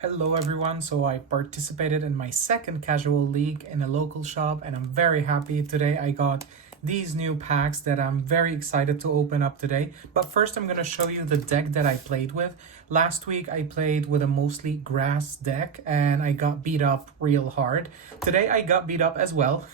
Hello everyone, so I participated in my second casual league in a local shop and I'm very happy today. I got these new packs that I'm very excited to open up today. But first I'm going to show you the deck that I played with. Last week I played with a mostly grass deck and I got beat up real hard. Today I got beat up as well.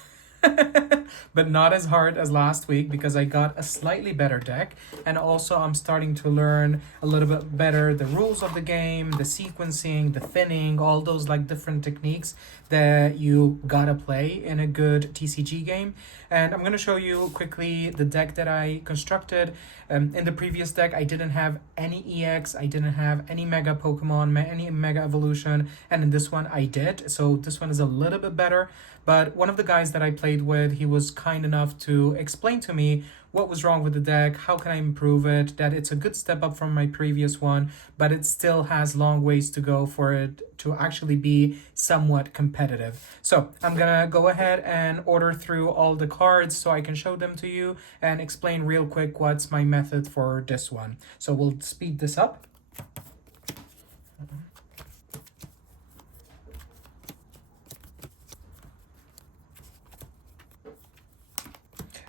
But not as hard as last week because I got a slightly better deck, and also I'm starting to learn a little bit better the rules of the game, the sequencing, the thinning, all those like different techniques that you gotta play in a good TCG game. And I'm gonna show you quickly the deck that I constructed. In the previous deck I didn't have any EX, I didn't have any Mega Pokemon, any Mega Evolution, and in this one I did, so this one is a little bit better. But one of the guys that I played with, he was kind enough to explain to me what was wrong with the deck, how can I improve it, that it's a good step up from my previous one, but it still has long ways to go for it to actually be somewhat competitive. So I'm gonna go ahead and order through all the cards so I can show them to you and explain real quick what's my method for this one. So we'll speed this up.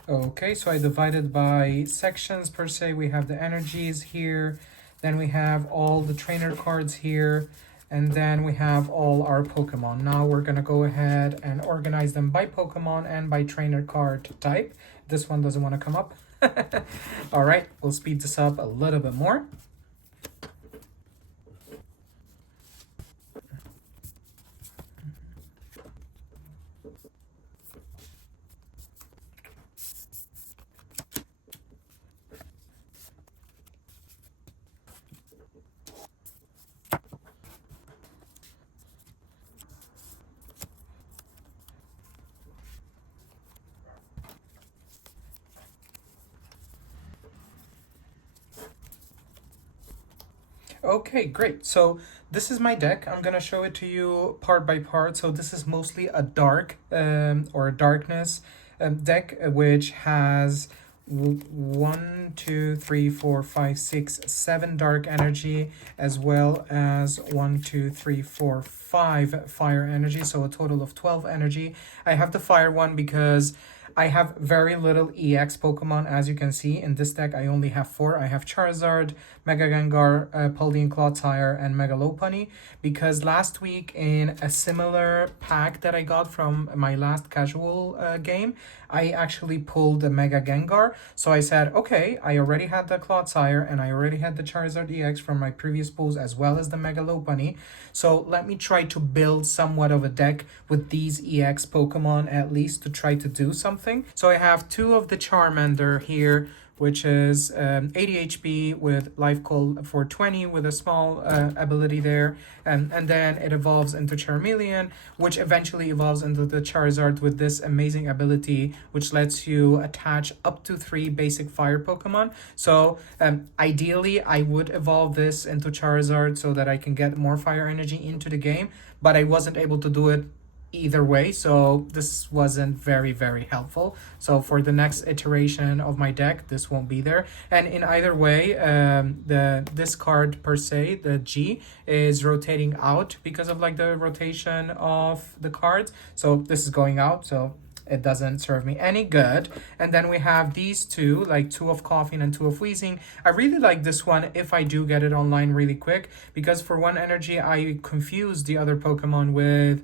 Okay, so I divided by sections per se. We have the energies here, then we have all the trainer cards here, and then we have all our Pokemon. Now we're gonna go ahead and organize them by Pokemon and by trainer card type. This one doesn't want to come up. All right, we'll speed this up a little bit more. Okay, great. So this is my deck. I'm gonna show it to you part by part. So this is mostly a dark or a darkness deck, which has 1, 2, 3, 4, 5, 6, 7 dark energy, as well as 1, 2, 3, 4, 5 fire energy. So a total of 12 energy. I have the fire one because I have very little EX Pokemon. As you can see in this deck, I only have 4. I have Charizard, Mega Gengar, Paldean Clodsire, and Mega Lopunny. Because last week in a similar pack that I got from my last casual game, I actually pulled a Mega Gengar. So I said, okay, I already had the Clodsire and I already had the Charizard EX from my previous pulls as well as the Mega Lopunny. So let me try to build somewhat of a deck with these EX Pokemon at least to try to do something. So I have 2 of the Charmander here, which is 80 HP with life cold for 20 with a small ability there. And then it evolves into Charmeleon, which eventually evolves into the Charizard with this amazing ability, which lets you attach up to 3 basic fire Pokemon. So ideally, I would evolve this into Charizard so that I can get more fire energy into the game, but I wasn't able to do it either way, so this wasn't very helpful. So for the next iteration of my deck, this won't be there. And in either way, this card per se, the G, is rotating out because of like the rotation of the cards. So this is going out, so it doesn't serve me any good. And then we have these 2, like 2 of Coughing and 2 of Wheezing. I really like this one if I do get it online really quick, because for 1 energy I confuse the other Pokemon with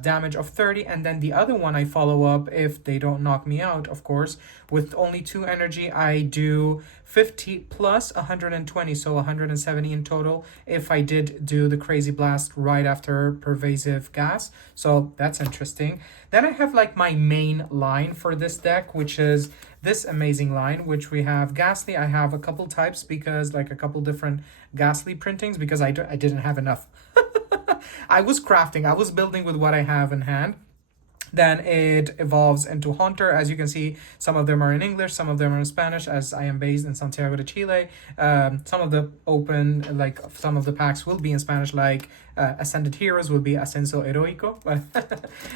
damage of 30, and then the other one I follow up if they don't knock me out, of course. With only 2 energy I do 50 plus 120, so 170 in total if I did do the Crazy Blast right after Pervasive Gas. So that's interesting. Then I have like my main line for this deck, which is this amazing line, which we have Ghastly. I have a couple types because like a couple different Ghastly printings because I didn't have enough. I was crafting, I was building with what I have in hand. Then it evolves into Haunter. As you can see, some of them are in English, some of them are in Spanish, as I am based in Santiago de Chile. Some of the some of the packs will be in Spanish, like Ascended Heroes would be Ascenso Heroico.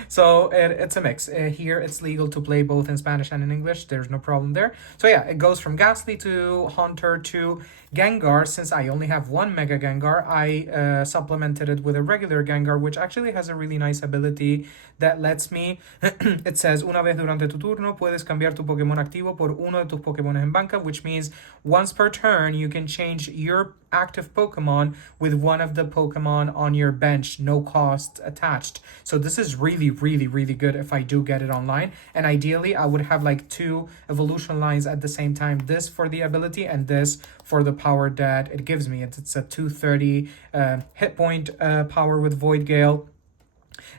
So it's a mix. Here it's legal to play both in Spanish and in English. There's no problem there. So yeah, it goes from Ghastly to Haunter to Gengar. Since I only have one Mega Gengar, I supplemented it with a regular Gengar, which actually has a really nice ability that lets me, it says, una vez durante tu turno puedes cambiar tu Pokémon activo por uno de tus Pokémon en banca, which means once per turn you can change your active Pokemon with one of the Pokemon on your bench, no cost attached. So this is really, really, really good if I do get it online. And ideally, I would have like 2 evolution lines at the same time. This for the ability and this for the power that it gives me. It's a 230 hit point power with Void Gale.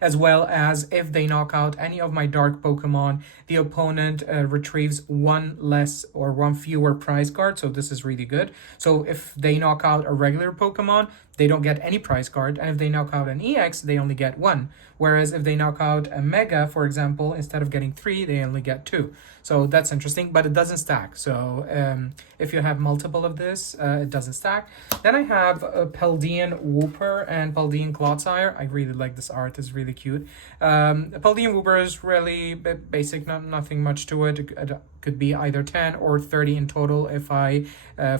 As well as if they knock out any of my dark Pokemon, the opponent retrieves 1 less or 1 fewer prize card. So this is really good. So if they knock out a regular Pokemon, they don't get any prize card. And if they knock out an EX, they only get 1. Whereas if they knock out a Mega, for example, instead of getting 3, they only get 2. So that's interesting, but it doesn't stack. So if you have multiple of this, it doesn't stack. Then I have a Paldean Wooper and Paldean Clodsire. I really like this art. It's really cute. Paldean Wooper is really basic, nothing much to it. It could be either 10 or 30 in total if I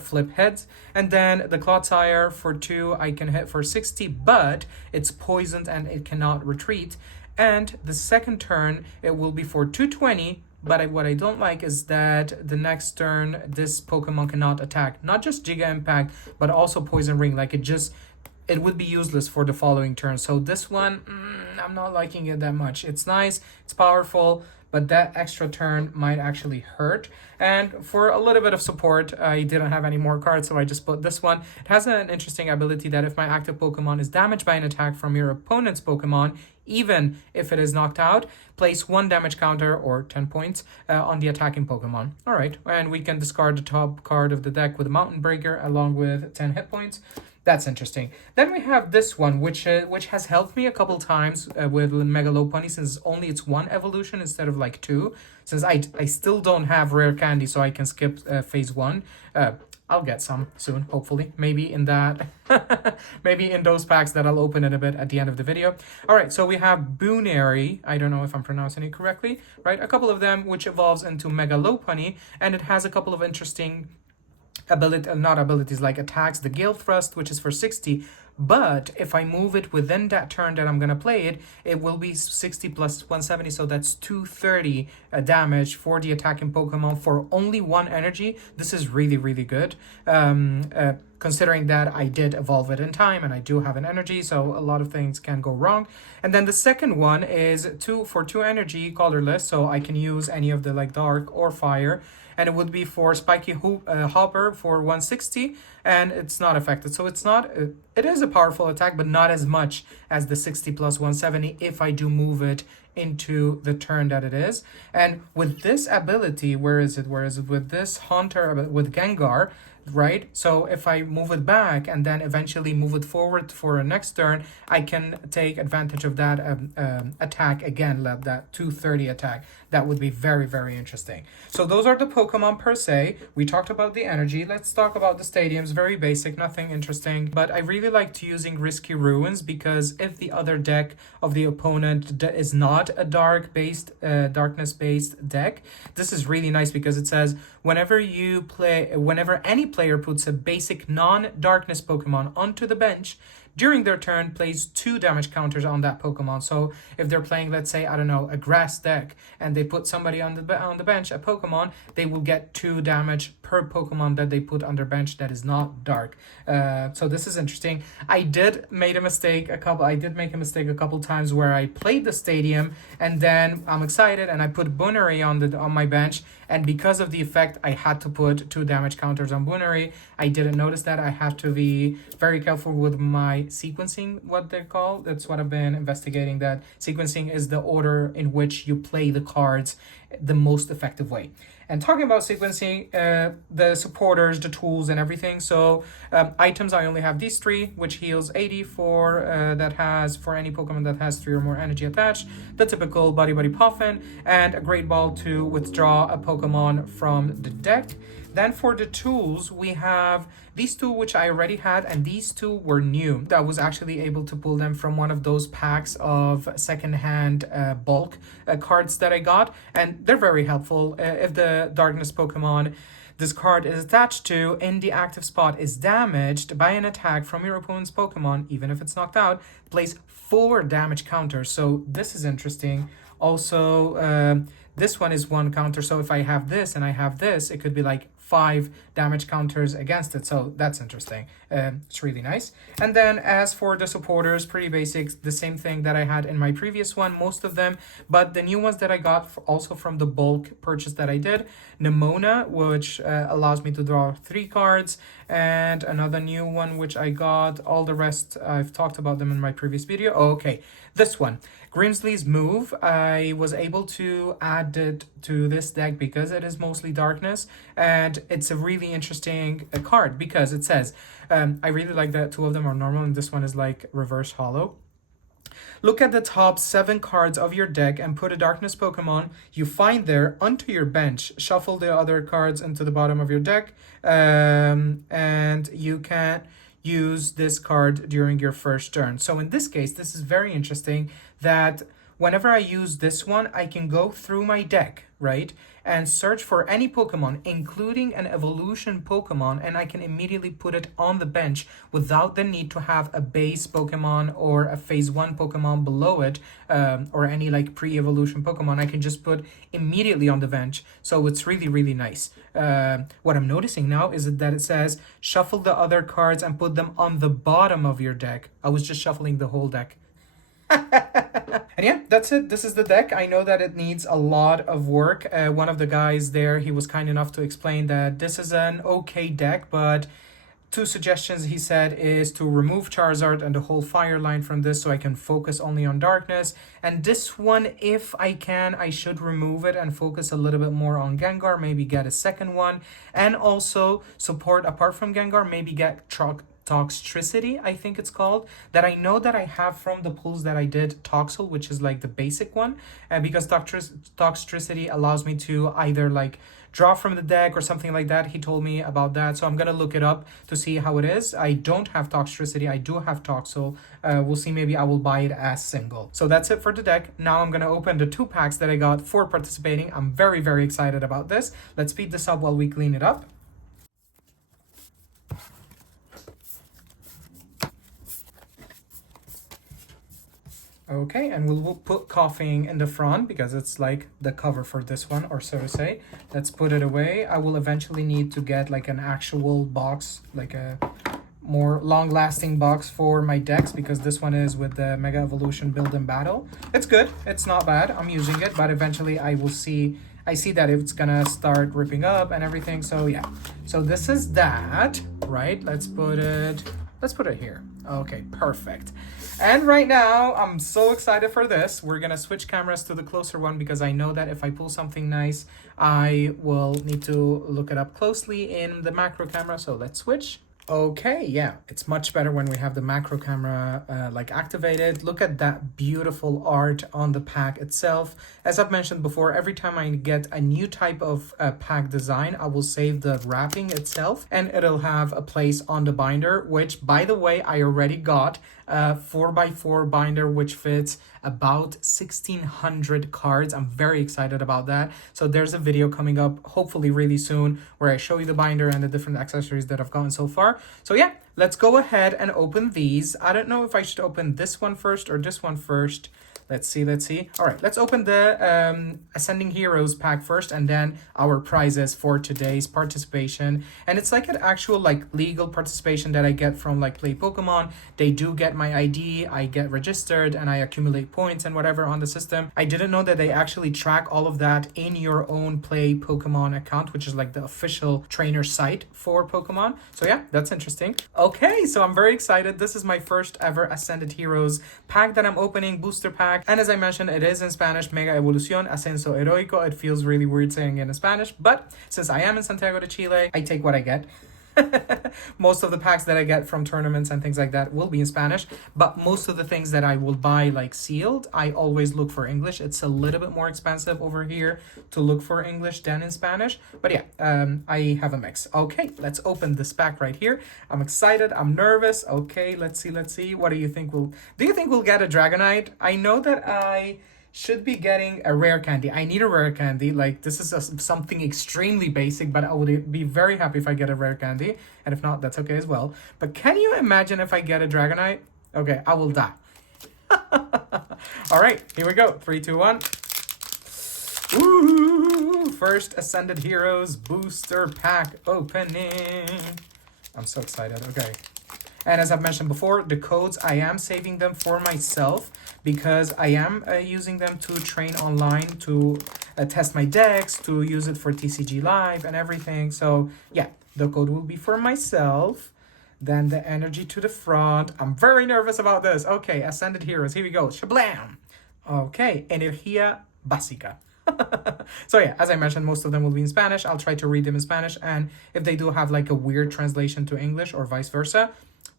flip heads. And then the Clodsire for 2, I can hit for 60, but it's poisoned and it cannot retreat. And the second turn, it will be for 220. But what I don't like is that the next turn, this Pokemon cannot attack. Not just Giga Impact, but also Poison Ring. Like it would be useless for the following turn. So this one, I'm not liking it that much. It's nice, it's powerful, but that extra turn might actually hurt. And for a little bit of support, I didn't have any more cards, so I just put this one. It has an interesting ability that if my active Pokemon is damaged by an attack from your opponent's Pokemon, even if it is knocked out, place 1 damage counter or 10 points on the attacking Pokemon. All right, and we can discard the top card of the deck with a Mountain Breaker along with 10 hit points. That's interesting. Then we have this one, which has helped me a couple times with Mega Lopunny, since only it's 1 evolution instead of like 2. Since I still don't have rare candy, so I can skip phase 1. I'll get some soon, hopefully. Maybe in that, maybe in those packs that I'll open in a bit at the end of the video. All right, so we have Boonary. I don't know if I'm pronouncing it correctly, right? A couple of them, which evolves into Mega Lopunny, and it has a couple of interesting abilities like attacks, the Gale Thrust, which is for 60, but if I move it within that turn that I'm gonna play it, it will be 60 plus 170, so that's 230 damage for the attacking Pokemon for only 1 energy. This is really, really good. Considering that I did evolve it in time and I do have an energy, so a lot of things can go wrong. And then the second one is 2 energy, colorless, so I can use any of the like dark or fire. And it would be for Spiky Hopper for 160, and it's not affected. So it's not, it is a powerful attack, but not as much as the 60 plus 170 if I do move it into the turn that it is. And with this ability, where is it with this Haunter, with Gengar, right? So if I move it back and then eventually move it forward for a next turn, I can take advantage of that attack again, that 230 attack. That would be very, very interesting. So those are the Pokemon per se. We talked about the energy. Let's talk about the stadiums. Very basic, nothing interesting. But I really liked using Risky Ruins because if the other deck of the opponent is not a darkness-based deck, this is really nice because it says whenever any player puts a basic non-darkness Pokemon onto the bench, during their turn, place 2 damage counters on that Pokemon. So if they're playing, let's say, I don't know, a grass deck, and they put somebody on the bench, a Pokemon, they will get 2 damage per Pokemon that they put on their bench that is not dark. So this is interesting. I did make a mistake a couple times where I played the stadium, and then I'm excited and I put Boonary on my bench, and because of the effect, I had to put 2 damage counters on Boonary. I didn't notice that. I have to be very careful with my sequencing, what they call. That's what I've been investigating, that sequencing is the order in which you play the cards the most effective way. And talking about sequencing, the supporters, the tools, and everything. So items, I only have these 3, which heals 80 for any Pokemon that has 3 or more energy attached. The typical Buddy Puffin, and a Great Ball to withdraw a Pokemon from the deck. Then for the tools, we have these two, which I already had, and these two were new. I was actually able to pull them from one of those packs of secondhand bulk cards that I got, and they're very helpful. If the Darkness Pokemon this card is attached to in the active spot is damaged by an attack from your opponent's Pokemon, even if it's knocked out, place 4 damage counters. So this is interesting. Also, this one is 1 counter. So if I have this and I have this, it could be like 5 damage counters against it. So that's interesting. It's really nice. And then as for the supporters, pretty basic, the same thing that I had in my previous one, most of them, but the new ones that I got also from the bulk purchase that I did, Nimona, which allows me to draw 3 cards, and another new one which I got. All the rest I've talked about them in my previous video. Okay, this one, Grimsley's Move, I was able to add it to this deck because it is mostly darkness, and it's a really interesting card because it says, I really like that 2 of them are normal and this one is like reverse hollow. Look at the top 7 cards of your deck and put a darkness Pokemon you find there onto your bench. Shuffle the other cards into the bottom of your deck, and you can use this card during your first turn. So in this case, this is very interesting that whenever I use this one, I can go through my deck, right, and search for any Pokemon, including an evolution Pokemon, and I can immediately put it on the bench without the need to have a base Pokemon or a phase 1 Pokemon below it, or any like pre-evolution Pokemon. I can just put immediately on the bench. So it's really, really nice. What I'm noticing now is that it says shuffle the other cards and put them on the bottom of your deck. I was just shuffling the whole deck. And yeah, that's it. This is the deck. I know that it needs a lot of work. One of the guys there, he was kind enough to explain that this is an okay deck, but 2 suggestions he said is to remove Charizard and the whole fire line from this so I can focus only on darkness. And this one, if I can, I should remove it and focus a little bit more on Gengar, maybe get a second one. And also support, apart from Gengar, maybe get Toxtricity, I think it's called, that I know that I have from the pulls that I did Toxel, which is like the basic one, because Toxtricity allows me to either like draw from the deck or something like that. He told me about that, so I'm gonna look it up to see how it is. I don't have Toxtricity, I do have Toxel. We'll see, maybe I will buy it as single. So that's it for the deck. Now I'm gonna open the 2 packs that I got for participating. I'm very, very excited about this. Let's speed this up while we clean it up. Okay, and we'll put Coughing in the front because it's like the cover for this one, or so to say. Let's put it away. I will eventually need to get like an actual box, like a more long-lasting box for my decks, because this one is with the Mega Evolution Build and Battle. It's good, it's not bad, I'm using it, but eventually I see that it's gonna start ripping up and everything. So yeah, so this is that, right? Let's put it here. Okay, perfect. And right now, I'm so excited for this. We're gonna switch cameras to the closer one because I know that if I pull something nice, I will need to look it up closely in the macro camera. So let's switch. Okay, yeah, it's much better when we have the macro camera like activated. Look at that beautiful art on the pack itself. As I've mentioned before, every time I get a new type of pack design, I will save the wrapping itself and it'll have a place on the binder, which by the way, I already got a 4x4 binder, which fits about 1,600 cards. I'm very excited about that. So there's a video coming up hopefully really soon where I show you the binder and the different accessories that I've gotten so far. So yeah, let's go ahead and open these. I don't know if I should open this one first or this one first. Let's see. All right, let's open the Ascending Heroes pack first and then our prizes for today's participation. And it's like an actual like legal participation that I get from like Play Pokemon. They do get my ID, I get registered, and I accumulate points and whatever on the system. I didn't know that they actually track all of that in your own Play Pokemon account, which is like the official trainer site for Pokemon. So yeah, that's interesting. Okay, so I'm very excited. This is my first ever Ascended Heroes pack that I'm opening, booster pack. And as I mentioned, it is in Spanish, Mega Evolución Ascenso Heroico. It feels really weird saying it in Spanish, but since I am in Santiago de Chile, I take what I get. Most of the packs that I get from tournaments and things like that will be in Spanish, but most of the things that I will buy like sealed, I always look for English. It's a little bit more expensive over here to look for English than in Spanish, but yeah, I have a mix. Okay, let's open this pack right here. I'm excited, I'm nervous. Okay, let's see. What do you think we'll get a Dragonite? I know that I should be getting a rare candy. I need a rare candy. Like, this is something extremely basic, but I would be very happy if I get a rare candy. And if not, that's okay as well. But can you imagine if I get a Dragonite? Okay, I will die. All right, here we go. 3, 2, 1. Ooh, first Ascended Heroes booster pack opening. I'm so excited. Okay. And as I've mentioned before, the codes, I am saving them for myself because I am using them to train online, to test my decks, to use it for TCG Live and everything. So yeah, the code will be for myself. Then the energy to the front. I'm very nervous about this. Okay, Ascended Heroes. Here we go. Shablam. Okay, Energía Básica. So yeah, as I mentioned, most of them will be in Spanish. I'll try to read them in Spanish. And if they do have like a weird translation to English or vice versa,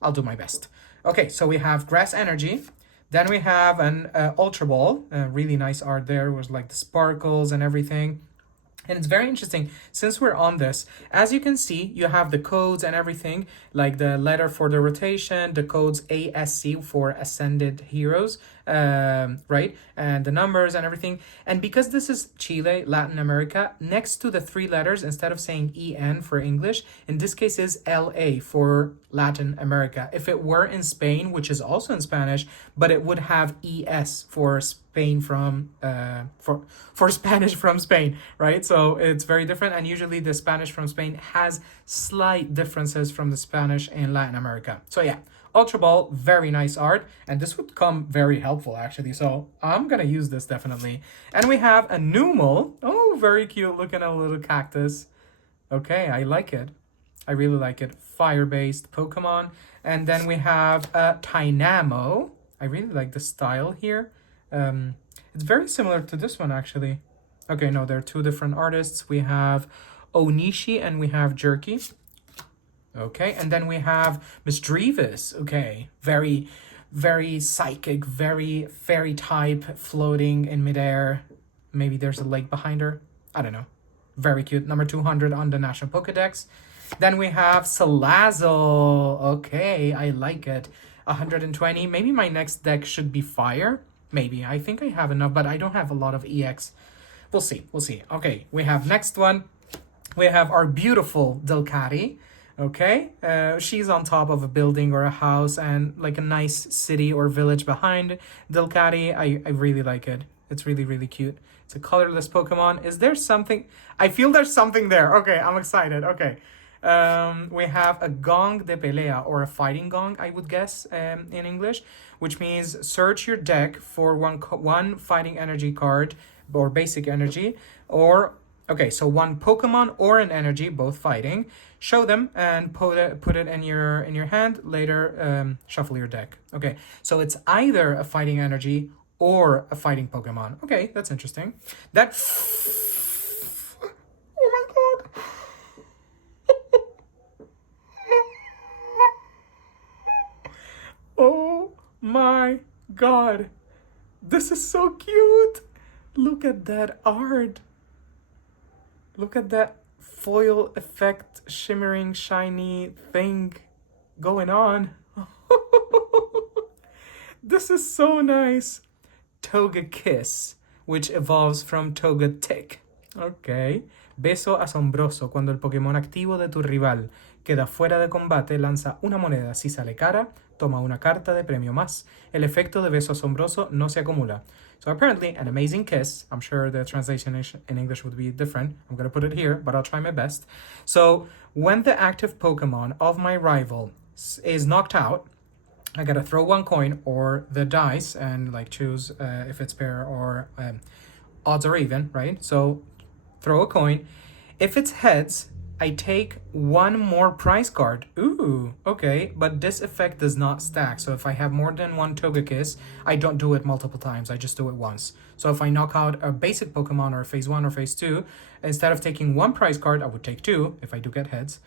I'll do my best. Okay, so we have Grass Energy. Then we have an Ultra Ball. Really nice art there with like the sparkles and everything. And it's very interesting, since we're on this, as you can see, you have the codes and everything, like the letter for the rotation, the codes ASC for Ascended Heroes, right? And the numbers and everything. And because this is Chile, Latin America, next to the 3 letters, instead of saying EN for English, in this case is LA for Latin America. If it were in Spain, which is also in Spanish, but it would have ES for Spain from for Spanish from Spain, right? So it's very different, and usually the Spanish from Spain has slight differences from the Spanish in Latin America. So yeah, Ultra Ball, very nice art, and this would come very helpful actually. So I'm gonna use this definitely. And we have a Numel. Oh, very cute, looking at a little cactus. Okay, I like it. I really like it. Fire-based Pokemon. And then we have a Tynamo. I really like the style here. It's very similar to this one, actually. Okay, no, they're 2 different artists. We have Onishi and we have Jerky. Okay, and then we have Misdreavus. Okay, very, very psychic, very fairy type, floating in midair. Maybe there's a lake behind her. I don't know. Very cute. Number 200 on the National Pokédex. Then we have Salazzle. Okay, I like it. 120. Maybe my next deck should be fire. Maybe. I think I have enough, but I don't have a lot of EX. We'll see. We'll see. Okay, we have next one. We have our beautiful Delcatty. Okay, she's on top of a building or a house and like a nice city or village behind. Delcatty, I really like it. It's really, really cute. It's a colorless Pokemon. Is there something? I feel there's something there. Okay, I'm excited. Okay. We have a Gong de Pelea, or a fighting gong, I would guess, in English, which means search your deck for one fighting energy card or basic energy, or okay, so one Pokemon or an energy, both fighting. Show them and put it in your hand. Later, shuffle your deck. Okay, so it's either a fighting energy or a fighting Pokemon. Okay, that's interesting. That. Oh my god. Oh my god. This is so cute. Look at that art. Look at that foil effect, shimmering, shiny thing going on. This is so nice. Togekiss, which evolves from Togetic. Okay. Beso asombroso. Cuando el Pokémon activo de tu rival queda fuera de combate, lanza una moneda. Si sale cara, toma una carta de premio más. El efecto de beso asombroso no se acumula. So apparently, an amazing kiss. I'm sure the translation in English would be different. I'm going to put it here, but I'll try my best. So when the active Pokemon of my rival is knocked out, I got to throw one coin or the dice and like choose if it's pair or odds or even, right? So throw a coin. If it's heads, I take one more prize card. Ooh, okay, but this effect does not stack. So if I have more than one Togekiss, I don't do it multiple times. I just do it once. So if I knock out a basic Pokemon or phase 1 or phase 2, instead of taking one prize card, I would take 2 if I do get heads.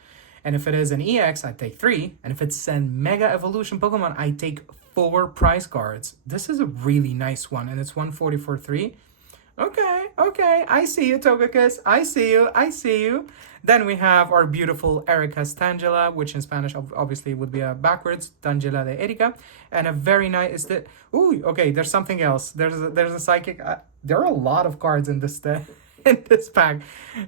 And if it is an EX, I take 3. And if it's a Mega Evolution Pokemon, I take 4 prize cards. This is a really nice one, and it's 140 for 3. Okay, I see you, Togekiss. I see you. Then we have our beautiful Erica's Tangela, which in Spanish obviously would be a backwards, Tangela de Erika. And a very nice, is that, ooh, okay, there's something else. There's a psychic, there are a lot of cards in this in this pack.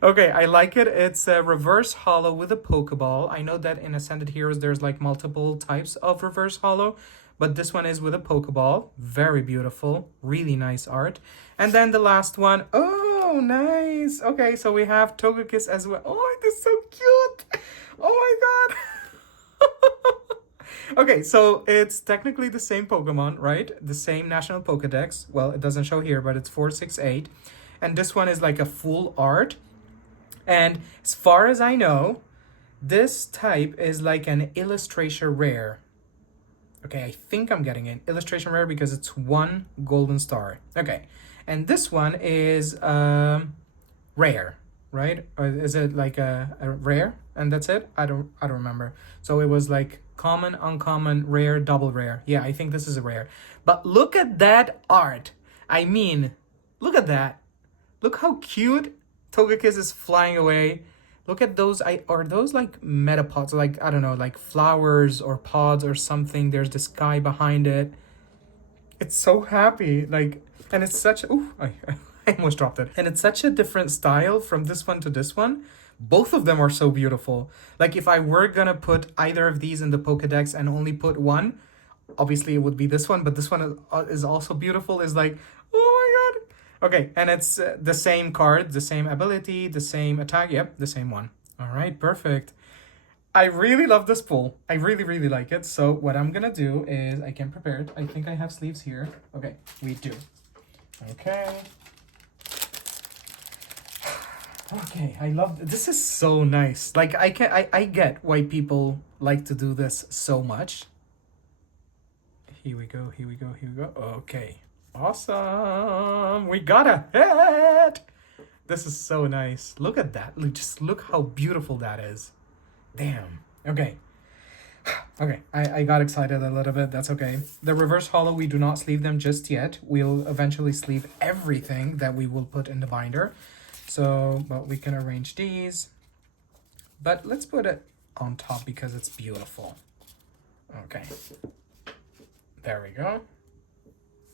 Okay, I like it. It's a reverse holo with a Pokeball. I know that in Ascended Heroes, there's like multiple types of reverse holo, but this one is with a Pokeball. Very beautiful, really nice art. And then the last one, oh, nice. Okay, so we have Togekiss as well. Oh, this is so cute. Oh my god. Okay, so it's technically the same Pokemon, right? The same National Pokédex. Well, it doesn't show here, but it's 468. And this one is like a full art. And as far as I know, this type is like an illustration rare. Okay, I think I'm getting an illustration rare because it's 1 golden star. Okay, and this one is rare, right? Or is it like a rare and that's it? I don't remember. So it was like common, uncommon, rare, double rare. Yeah, I think this is a rare. But look at that art. I mean, look at that. Look how cute Togekiss is flying away. Look at those, are those like metapods, like, I don't know, like flowers or pods or something. There's the sky behind it. It's so happy, like, and it's such, ooh, I almost dropped it. And it's such a different style from this one to this one. Both of them are so beautiful. Like if I were gonna put either of these in the Pokedex and only put one, obviously it would be this one, but this one is also beautiful. Is like, oh my god. Okay, and it's the same card, the same ability, the same attack. Yep, the same one. All right, perfect. I really love this pull. I really, really like it. So what I'm gonna do is, I can prepare it. I think I have sleeves here. Okay, we do. Okay. Okay, I love this. Is so nice. Like I get why people like to do this so much. Here we go. Okay. Awesome. We got a hit. This is so nice. Look at that. Just look how beautiful that is. Damn. Okay. Okay, I got excited a little bit. That's okay. The reverse holo, we do not sleeve them just yet. We'll eventually sleeve everything that we will put in the binder. So, but we can arrange these. But let's put it on top because it's beautiful. Okay. There we go.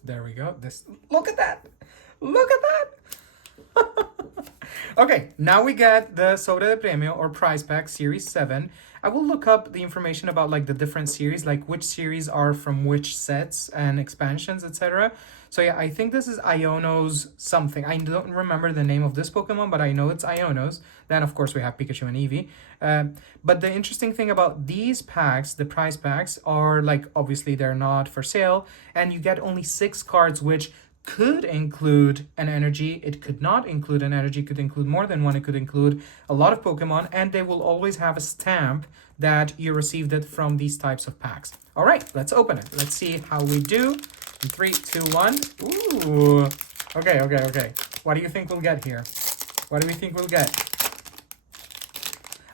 There we go. This, look at that. Look at that. Okay, now we get the Sobre de Premio or Prize Pack Series 7. I will look up the information about like the different series, like which series are from which sets and expansions, etc. So yeah, I think this is Iono's something. I don't remember the name of this Pokemon, but I know it's Iono's. Then of course we have Pikachu and Eevee. But the interesting thing about these packs, the prize packs, are like obviously they're not for sale, and you get only 6 cards, which could include an energy, it could not include an energy, could include more than one, it could include a lot of Pokemon, and they will always have a stamp that you received it from these types of packs. All right, let's open it. Let's see how we do. In 3, 2, 1. Ooh. Okay. What do you think we'll get here? What do we think we'll get?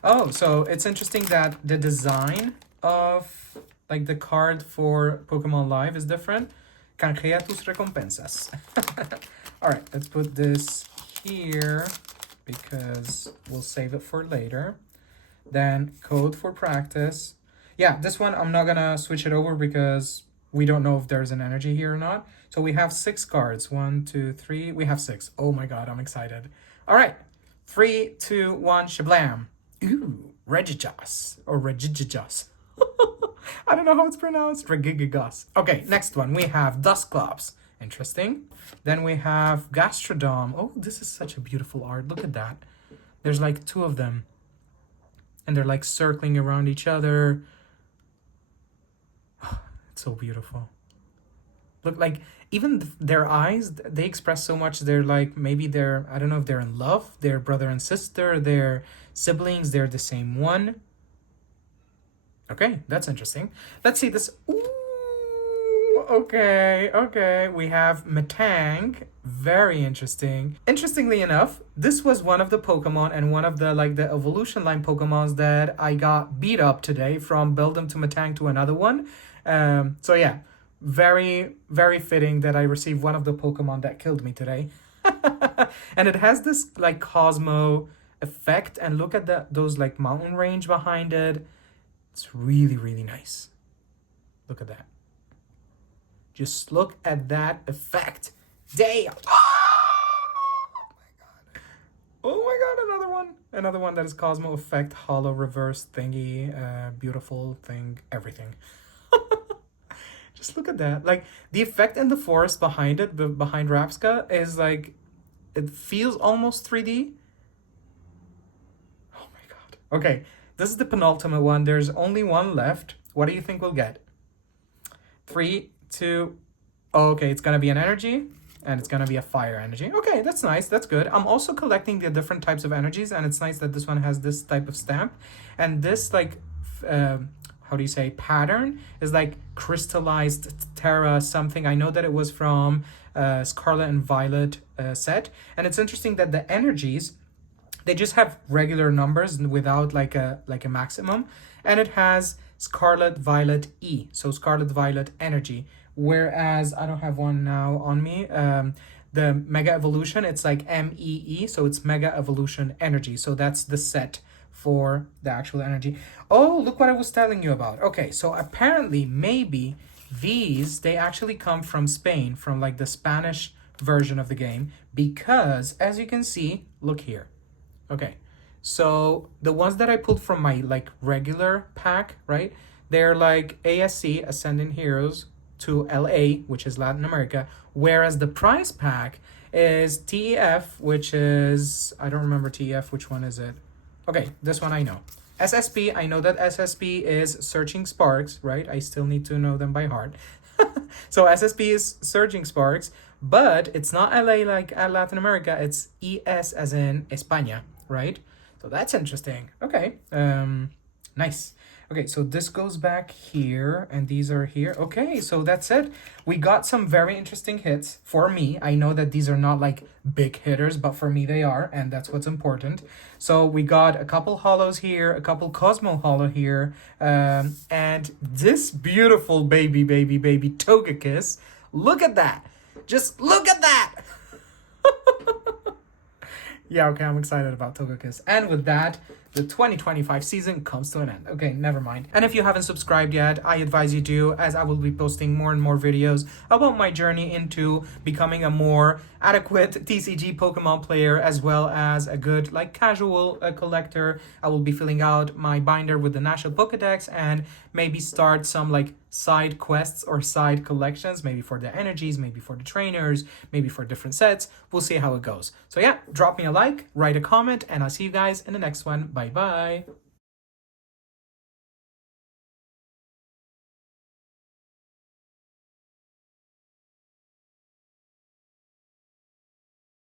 Oh, so it's interesting that the design of like the card for Pokemon Live is different. Canjea tus recompensas. All right, let's put this here because we'll save it for later. Then code for practice. Yeah, this one I'm not gonna switch it over because we don't know if there's an energy here or not. So we have 6 cards. 1, 2, 3. We have 6. Oh my god, I'm excited. All right, 3, 2, 1, shablam. Ooh, Regigigas or Regigigas. I don't know how it's pronounced. Regigigas. Okay, next one. We have Dusclops. Interesting. Then we have Gastrodon. Oh, this is such a beautiful art. Look at that. There's like 2 of them. And they're like circling around each other. It's so beautiful. Look, like even their eyes, they express so much. They're like, maybe they're, I don't know if they're in love. They're brother and sister. They're siblings. They're the same one. Okay, that's interesting. Let's see this. Ooh, Okay. We have Metang. Very interesting. Interestingly enough, this was one of the Pokemon and one of the like the evolution line Pokemons that I got beat up today from Beldum to Metang to another one. So yeah, very fitting that I received one of the Pokemon that killed me today. And it has this like Cosmo effect, and look at those like mountain range behind it. It's really nice. Look at that. Just look at that effect. Damn. Oh my god, another one. Another one that is Cosmo Effect, Hollow Reverse thingy, beautiful thing, everything. Just look at that. Like, the effect in the forest behind it, behind Rapska, is like, it feels almost 3D. Oh my god. Okay, this is the penultimate one. There's only one left. What do you think we'll get? 3, 2... Okay, it's gonna be an energy, and it's gonna be a fire energy. Okay, that's nice, that's good. I'm also collecting the different types of energies, and it's nice that this one has this type of stamp. And this, like, how do you say, pattern is like crystallized Terra something. I know that it was from Scarlet and Violet set. And it's interesting that the energies, they just have regular numbers without like a maximum. And it has Scarlet Violet E, so Scarlet Violet energy. Whereas I don't have one now on me. The Mega Evolution, it's like MEE, so it's Mega Evolution Energy. So that's the set for the actual energy. Oh, look what I was telling you about. Okay, so apparently maybe these, they actually come from Spain, from like the Spanish version of the game, because as you can see, look here. Okay, so the ones that I pulled from my like regular pack, right? They're like ASC, Ascendant Heroes, to LA, which is Latin America, whereas the prize pack is TEF, which is, I don't remember TEF, which one is it? Okay, this one I know. SSP, I know that SSP is Searching Sparks, right? I still need to know them by heart. So SSP is Searching Sparks, but it's not LA like at Latin America, it's ES as in España, right? So that's interesting. Okay, nice. Okay, so this goes back here, and these are here. Okay, so that's it. We got some very interesting hits for me. I know that these are not like big hitters, but for me they are, and that's what's important. So we got a couple hollows here, a couple Cosmo hollow here, and this beautiful baby Togekiss. Look at that. Just look at that. Yeah, okay, I'm excited about Togekiss. And with that, the 2025 season comes to an end. Okay, never mind. And if you haven't subscribed yet, I advise you to, as I will be posting more and more videos about my journey into becoming a more adequate TCG Pokemon player, as well as a good, like, casual collector. I will be filling out my binder with the National Pokédex and maybe start some, like, side quests or side collections, maybe for the energies, maybe for the trainers, maybe for different sets. We'll see how it goes. So yeah, drop me a like, write a comment, and I'll see you guys in the next one. Bye bye.